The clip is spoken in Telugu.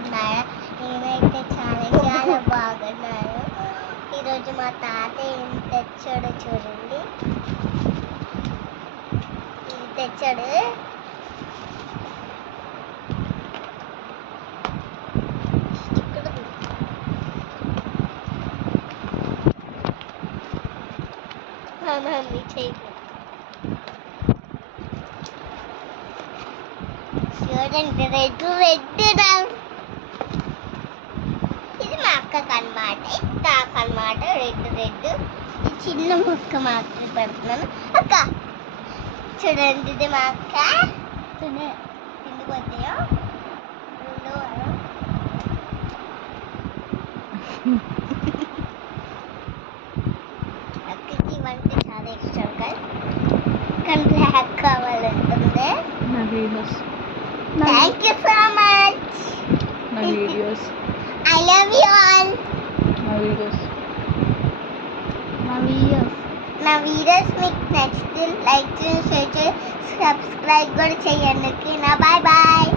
బాగున్నారా? నేనైతే చాలా బాగున్నాను. ఈరోజు మా తాత ఏం తెచ్చాడో చూడండి. ఇది తెచ్చాడు. చూడండి, రెడ్ ఇది మా అక్కకు అనమాట. ఇది నాకు అనమాట. రెడ్ ఈ చిన్న ముక్క మాత్రం పెడుతున్నాను. అక్క చూడండి, ఇది మా అక్క. తిండిపోతాయో అక్కకి ఇవంటే చాలా ఇష్టం కదా, కానీ బ్లాక్ కావాలంటుంది. Thank you so much. I love you all. నా వీడియోస్ మీకు నచ్చితే లైక్ చేయండి, షేర్ చేయండి, సబ్స్క్రైబ్ కూడా చేయండి. ఓకేనా? Bye bye.